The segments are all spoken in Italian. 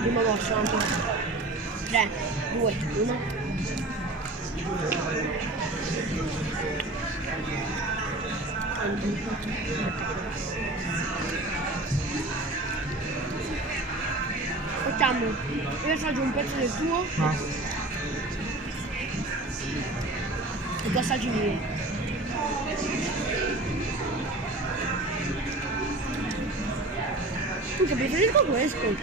Prima mossa anche. 3, 2, 1. Facciamo, io assaggio un pezzo del tuo e tu assaggi il mio. Perché preferisco questo.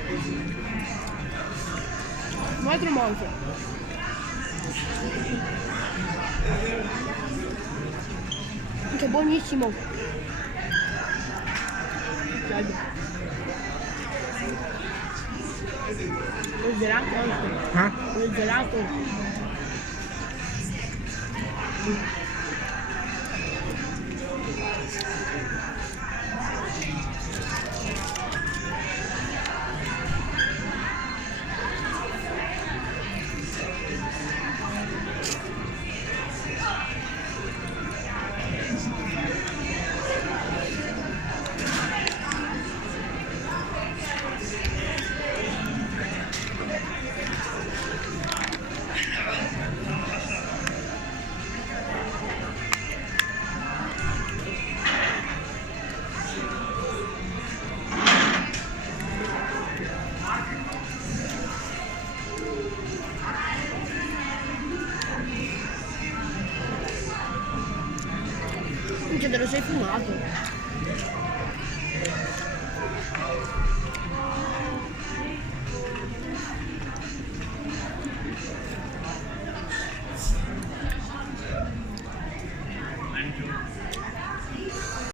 Ma altro monte. Che buonissimo. Lo gelato anche. Lo gelato. Te lo sei fumato.